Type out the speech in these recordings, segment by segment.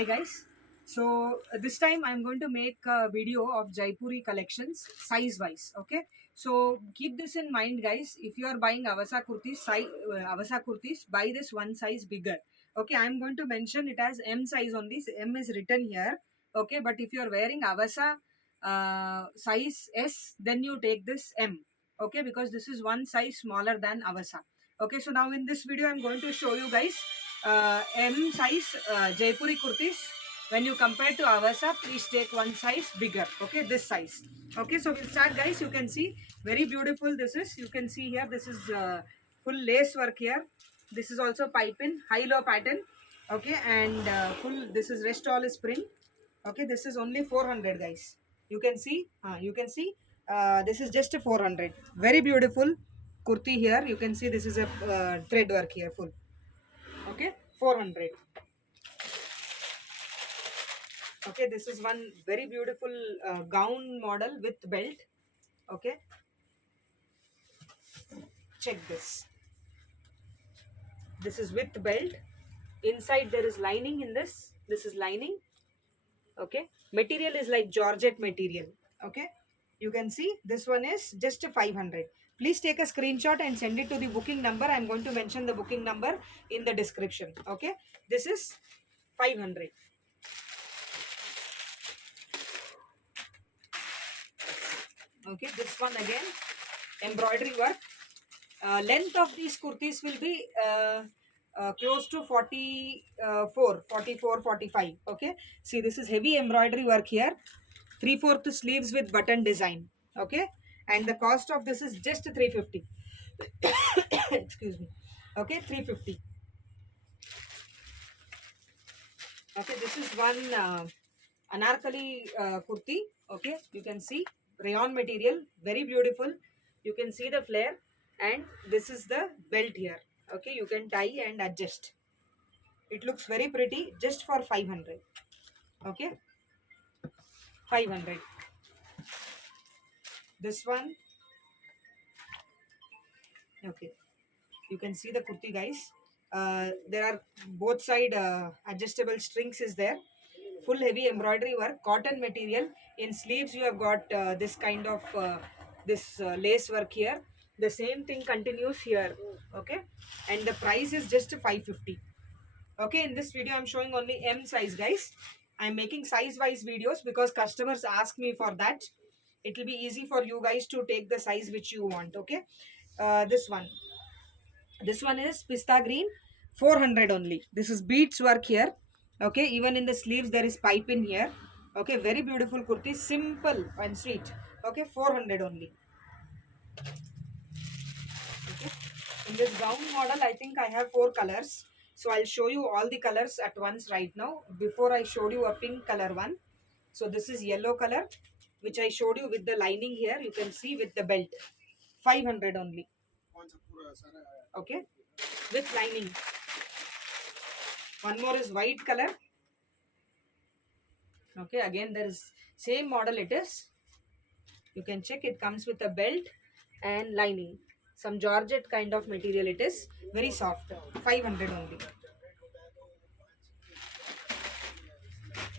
Hi guys. So this time I'm going to make a video of Jaipuri collections size wise. Okay. So keep this in mind, guys. If you are buying Avasa kurtis, buy this one size bigger. Okay. I'm going to mention it as M size only. M is written here. Okay. But if you are wearing Avasa size S, then you take this M. Okay. Because this is one size smaller than Avasa. Okay. So now in this video, I'm going to show you guys M size Jaipuri kurtis. When you compare to Avasa, please take one size bigger. Okay, this size. Okay, so we'll start, guys. You can see very beautiful. This is, you can see here. This is full lace work here. This is also pipe in high low pattern. Okay, and full. This is rest all is spring. Okay, this is only 400, guys. You can see. You can see. This is just a 400. Very beautiful kurti here. You can see this is a thread work here full. Okay, 400. Okay, this is one very beautiful gown model with belt. Okay, check this. This is with belt. Inside there is lining in this. This is lining. Okay, material is like Georgette material. Okay, you can see this one is just a 500. Please take a screenshot and send it to the booking number. I'm going to mention the booking number in the description. Okay, this is 500. Okay, this one again embroidery work. Length of these kurtis will be close to 44, 45. Okay, see, this is heavy embroidery work here. 3/4 sleeves with button design. Okay, and the cost of this is just 350. Excuse me. Okay, 350. Okay, this is one anarkali kurti. Okay, you can see rayon material, very beautiful. You can see the flare, and this is the belt here. Okay, you can tie and adjust. It looks very pretty, just for 500. Okay, 500. This one. Okay, you can see the kurti, guys. There are both side adjustable strings is there. Full heavy embroidery work, cotton material. In sleeves you have got this kind of this lace work here. The same thing continues here. Okay, and the price is just 550. Okay, in this video I'm showing only M size, guys. I'm making size wise videos because customers ask me for that. It will be easy for you guys to take the size which you want. Okay, this one is pista green, 400 only. This is beads work here. Okay, even in the sleeves there is pipe in here. Okay, very beautiful kurti, simple and sweet. Okay, 400 only. Okay, in this gown model I think I have 4 colors, so I'll show you all the colors at once right now. Before I showed you a pink color one. So this is yellow color, which I showed you with the lining here. You can see with the belt, 500 only. Okay, with lining. One more is white color. Okay, again there is same model it is. You can check, it comes with a belt and lining. Some Georgette kind of material it is. Very soft. 500 only.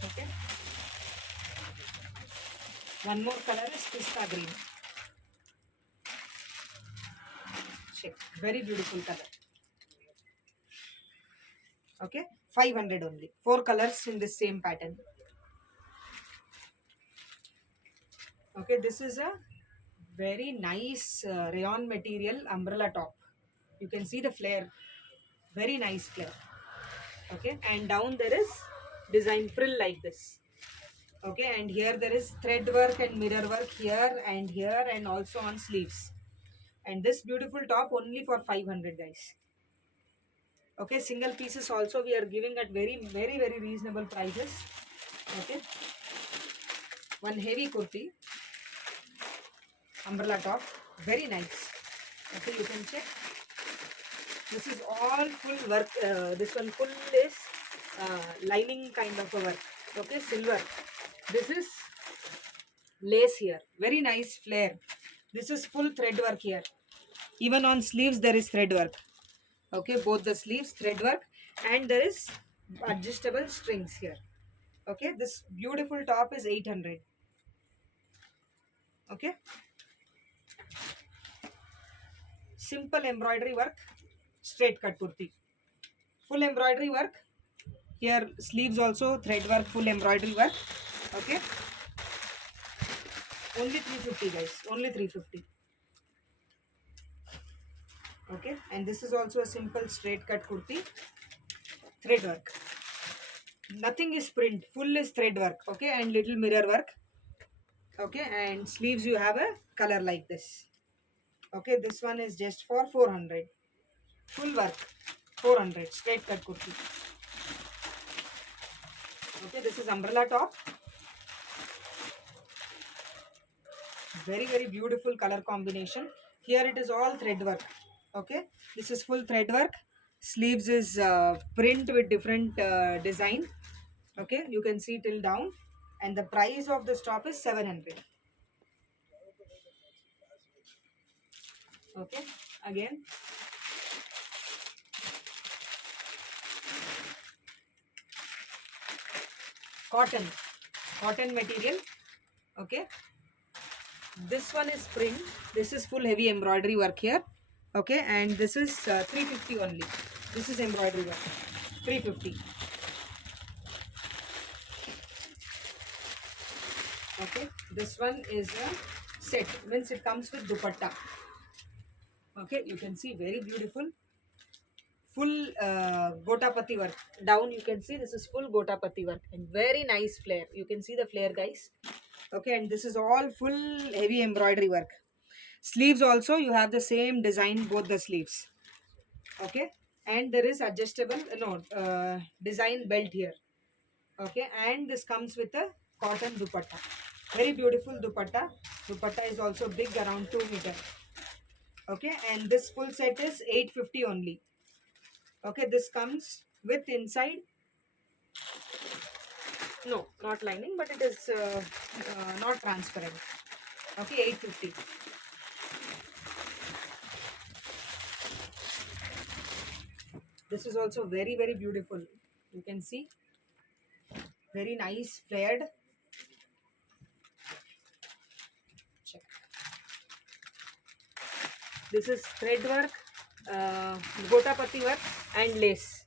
Okay. One more color is pista green. Check. Very beautiful color. Okay. 500 only. 4 colors in the same pattern. Okay. This is a very nice rayon material umbrella top. You can see the flare. Very nice flare. Okay, and down there is design frill like this. Okay, and here there is thread work and mirror work here and also on sleeves. And this beautiful top only for 500, guys. Okay, single pieces also we are giving at very reasonable prices. Okay, one heavy kurti, umbrella top, very nice. Okay, you can check. This is all full work. This one full is lining kind of a work. Okay, silver. This is lace here. Very nice flare. This is full thread work here. Even on sleeves there is thread work. Okay, both the sleeves thread work, and there is adjustable strings here. Okay, this beautiful top is 800. Okay, simple embroidery work, straight cut kurti, full embroidery work. Here sleeves also thread work, full embroidery work. Okay, only 350 guys, only 350. Okay, and this is also a simple straight cut kurti, thread work. Nothing is print, full is thread work. Okay, and little mirror work. Okay, and sleeves you have a color like this. Okay, this one is just for 400. Full work, 400, straight cut kurti. Okay, this is umbrella top. Very beautiful color combination. Here it is all thread work. Okay, this is full thread work. Sleeves is print with different design. Okay, you can see till down, and the price of this top is 700. Okay, again cotton, cotton material. Okay, this one is print. This is full heavy embroidery work here. Okay, and this is 350 only. This is embroidery work, 350. Okay, this one is a set, means it comes with dupatta. Okay, you can see very beautiful, full gotapati work. Down you can see this is full gotapati work and very nice flare. You can see the flare guys. Okay, and this is all full heavy embroidery work. Sleeves also you have the same design, both the sleeves. Okay, and there is adjustable design belt here. Okay, and this comes with a cotton dupatta, very beautiful dupatta. Dupatta is also big, around 2 meter. Okay, and this full set is 850 only. Okay, this comes with inside, no, not lining, but it is not transparent. Okay, 850. This is also very beautiful. You can see very nice flared. Check. This is thread work, gotapati work and lace.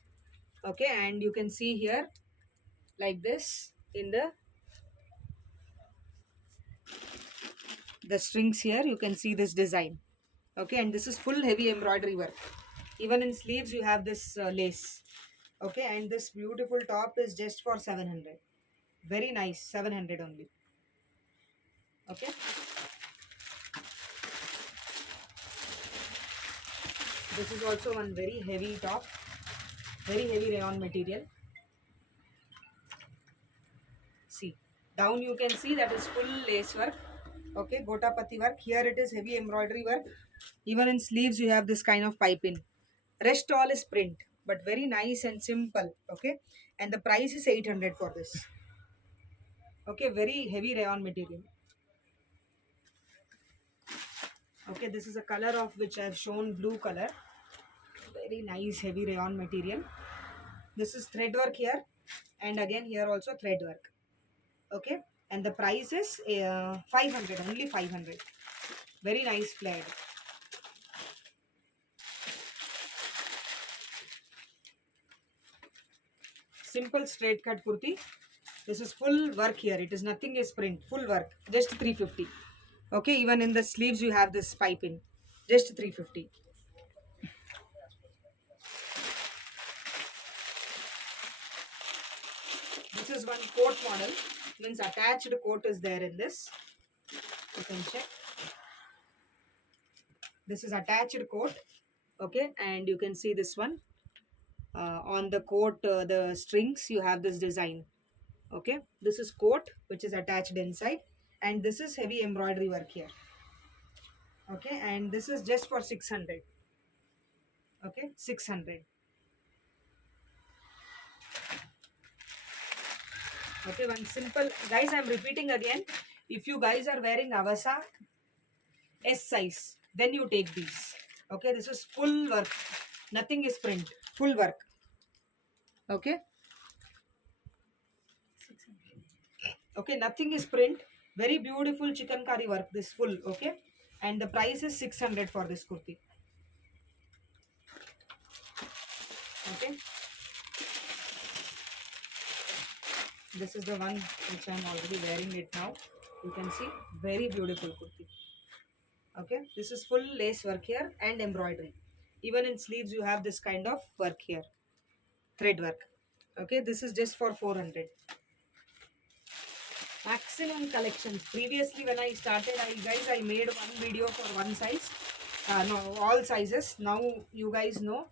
Okay, and you can see here like this in the strings here. You can see this design. Okay, and this is full heavy embroidery work. Even in sleeves you have this lace. Okay, and this beautiful top is just for 700. Very nice, 700 only. Okay, this is also one very heavy top, very heavy rayon material. See, down you can see that is full lace work. Okay, gotapati work. Here it is heavy embroidery work. Even in sleeves you have this kind of piping. Rest all is print, but very nice and simple. Okay, and the price is 800 for this. Okay, very heavy rayon material. Okay, this is a color of which I have shown, blue color. Very nice heavy rayon material. This is thread work here, and again here also thread work. Okay, and the price is 500, only 500. Very nice flared. Simple straight cut kurti. This is full work here. It is nothing is print, full work, just 350. Okay, even in the sleeves you have this piping, just 350. This is one coat model, means attached coat is there in this. You can check. This is attached coat. Okay, and you can see this one on the coat, the strings you have this design. Okay, this is coat which is attached inside, and this is heavy embroidery work here. Okay, and this is just for 600. Okay, 600. Okay, one simple guys, I'm repeating again. If you guys are wearing Avasa S size, then you take these. Okay, this is full work, nothing is print, full work. Okay, Okay, nothing is print. Very beautiful chikankari work. This full. Okay, and the price is 600 for this kurti. Okay, this is the one which I am already wearing it now. You can see very beautiful kurti. Okay, this is full lace work here and embroidery. Even in sleeves you have this kind of work here, thread work. Okay, this is just for 400. Maximum collections. Previously when I started, I made one video for one size. No, all sizes. Now you guys know,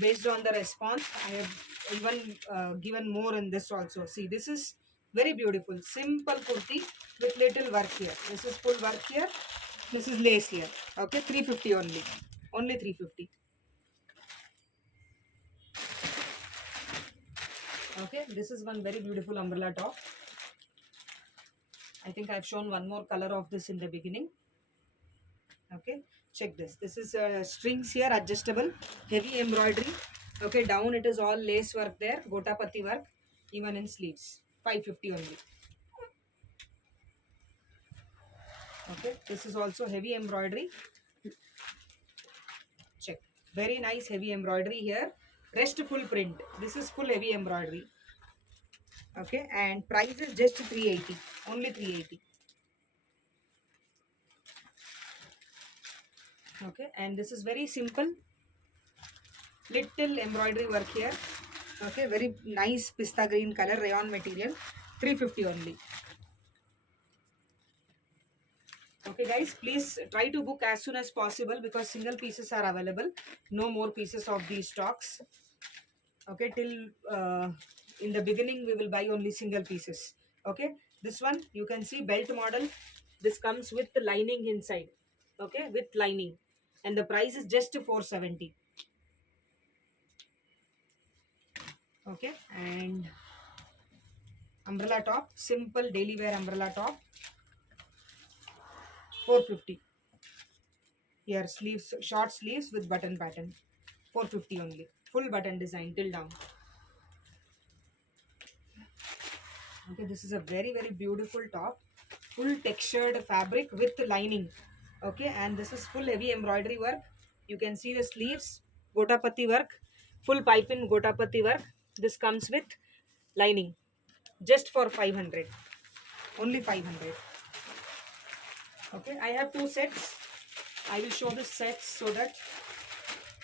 based on the response, I have even given more in this also. See, this is very beautiful, simple kurti with little work here. This is full work here. This is lace here. Okay, 350 only. Only 350. Okay, this is one very beautiful umbrella top. I think I've shown one more color of this in the beginning. Okay, check this. This is strings here, adjustable, heavy embroidery. Okay, down it is all lace work there, gotapati work, even in sleeves. 550 only. Okay, this is also heavy embroidery. Check. Very nice heavy embroidery here. Rest full print. This is full heavy embroidery. Okay, and price is just 380. Only 380. Okay, and this is very simple. Little embroidery work here. Okay, very nice pista green color, rayon material. 350 only. Okay guys, please try to book as soon as possible because single pieces are available. No more pieces of these stocks. Okay, till in the beginning we will buy only single pieces. Okay, this one you can see belt model. This comes with the lining inside. Okay, with lining, and the price is just 470. Okay, and umbrella top, simple daily wear umbrella top, 450. Here sleeves, short sleeves with button pattern, 450 only. Full button design till down. Okay, this is a very beautiful top, full textured fabric with lining. Okay, and this is full heavy embroidery work. You can see the sleeves, gotapati work, full pipe in gotapati work. This comes with lining, just for 500. Only 500. Okay, I have two sets. I will show the sets so that,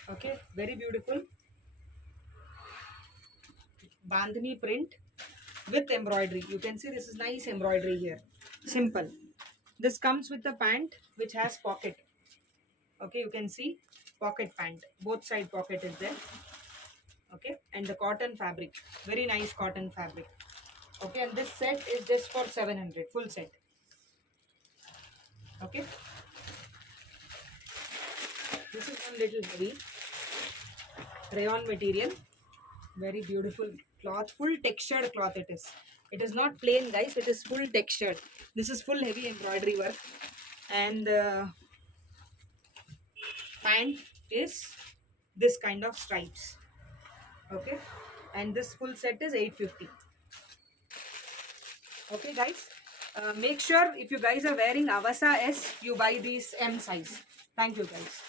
okay, very beautiful bandhani print with embroidery. You can see this is nice embroidery here. Simple. This comes with the pant which has pocket. Okay, you can see pocket pant. Both side pocket is there. Okay, and the cotton fabric. Very nice cotton fabric. Okay, and this set is just for 700. Full set. Okay. This is one little heavy. Rayon material. Very beautiful cloth. Full textured cloth it is. It is not plain guys. It is full textured. This is full heavy embroidery work. And pant is this kind of stripes. Okay, and this full set is 850. Okay guys, make sure if you guys are wearing Avasa S, you buy these M size. Thank you guys.